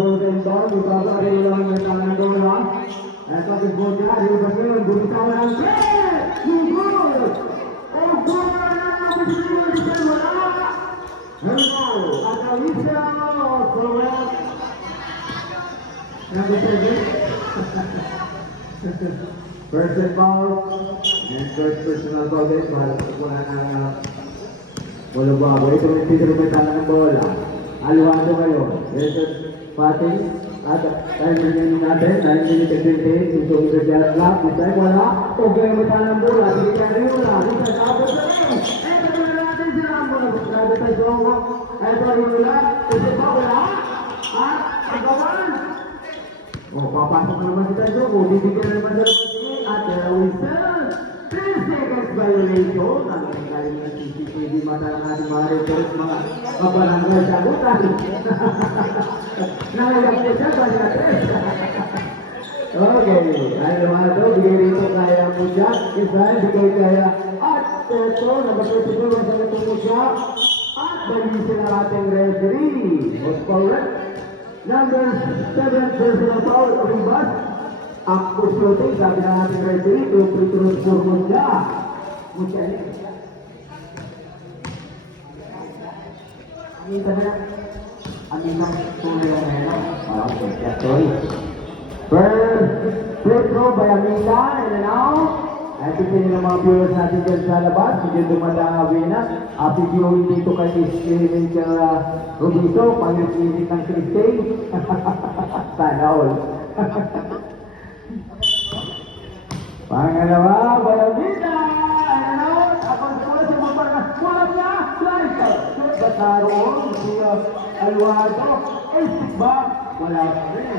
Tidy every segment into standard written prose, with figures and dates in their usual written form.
Golden ball, because ada yang tangan bola. Atau bola di bagian berusaha dan gol. Oh, gol di bola. Hello, ada Lisa, correct. Yang berikutnya. First ball, and first personal ball din, bola bago. Ito yung titiro may tangan bola. Alwado kayo. Ito, pati, at tayo nilinin natin, tayo nilinin natin, susong sa jazz lap, isay wala, o kayo may tanang bola, hindi ka rin wala, hindi ka tapos na rin. Ito na natin sila, mga sabi tayo songo, ito rin wala, ito pa wala, at pagkawan. O, papasok na naman si tayo songo, bibigyan na naman sa lupa at whistle. 3 seconds violation, ang galing ng CCTV mata ng ating mga reports, mga kabarangay sagutan. Nalayak niya siya, banya 3. Okay, ay naman ito, bigay rito kaya mo siya, Israel, bigay kaya, at ito, nabagay sa itong mo siya, at balisin ang ating referee. Was correct. Number 7, personal foul, Ribas. Ako shooting, sabi ng ating referee, terus bermuda. Muda ni. Ini tadi, amin ang tuloy ang meron. Okay, jatuh. First, free throw by Amila, and now, ay tingin ng mga viewers natin dyan sa labas, medyo dumadang awina. Happy viewing dito kay Steven Rubito, pang-isinit ng Christine. Sana all. Pangalawa, Balamita! Ano? Akong sulit sa mga parang niya! Slicer! Bataroon, si Alwado. Estik ba? Wala pa rin.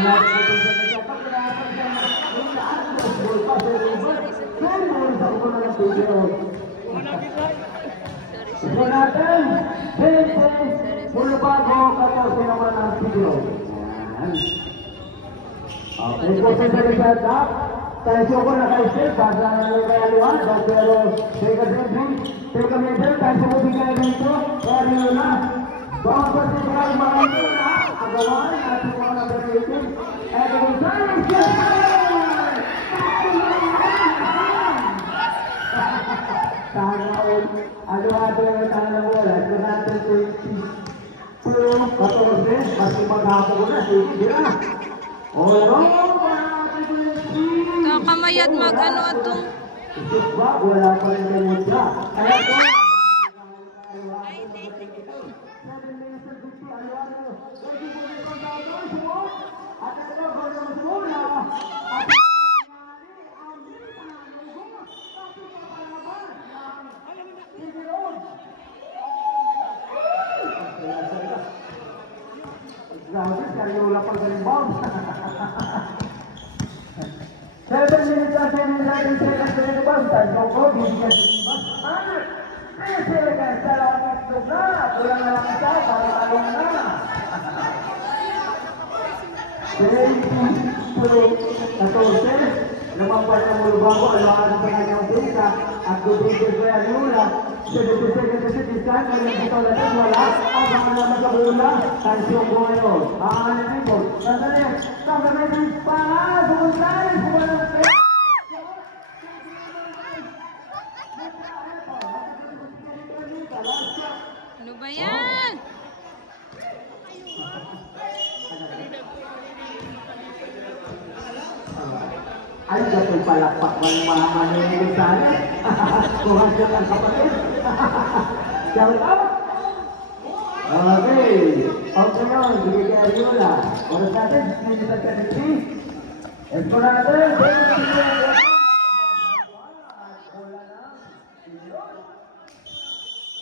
Anak ko kung sa nagkapak, kailangan siya yung lahat ng baseball pa sa river. Pero mo sa ulo ng video. Ito natin, 20, Pulo Bago, 14 naman ang video. Yan. Okay, po sa salita, tayo ko na kay Sir, basa na lang kay Aluan, pero teka medyo, tayo ko bigay dito, kaya rin na, bawang sa sigurado mga ito na, agawan, at yung mga nagagawin, at yung sa'yo, sana all, ano yung tanong mo, ito natin 14, kasi maghapon ko na, sige na. Kakamayad mag-ano atong wala pa rin kayo siya. Kaya ito. Wala pa rin bomb. 7 minutes and 10 seconds to the bus time. So, go, bigyan sa bus. 3 seconds sa lakas to na. Kulang na lang isa para talong na. 14. Lumampas ng Mulubago, alakaan ng kanyang pisa. At dubigil ko yan mula. 7 seconds sa citizen. Kaya dito natin wala. Ang mga naman sa bula. Tansyon ko ngayon. Ang people. Sandali. Sandali. Para. Sumuntarin. Sumuntarin. ano ba yan? Ay, gato'y palakpak ng mga manililig sana. Kuhan siya ng kapatid. Shout out! Okay. Okay yun. Sige kaya rin na. Oras natin, hindi sa kanisi. Ito na natin.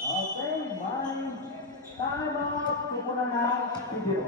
Okay, bye. Time out. Kukunan na. Video.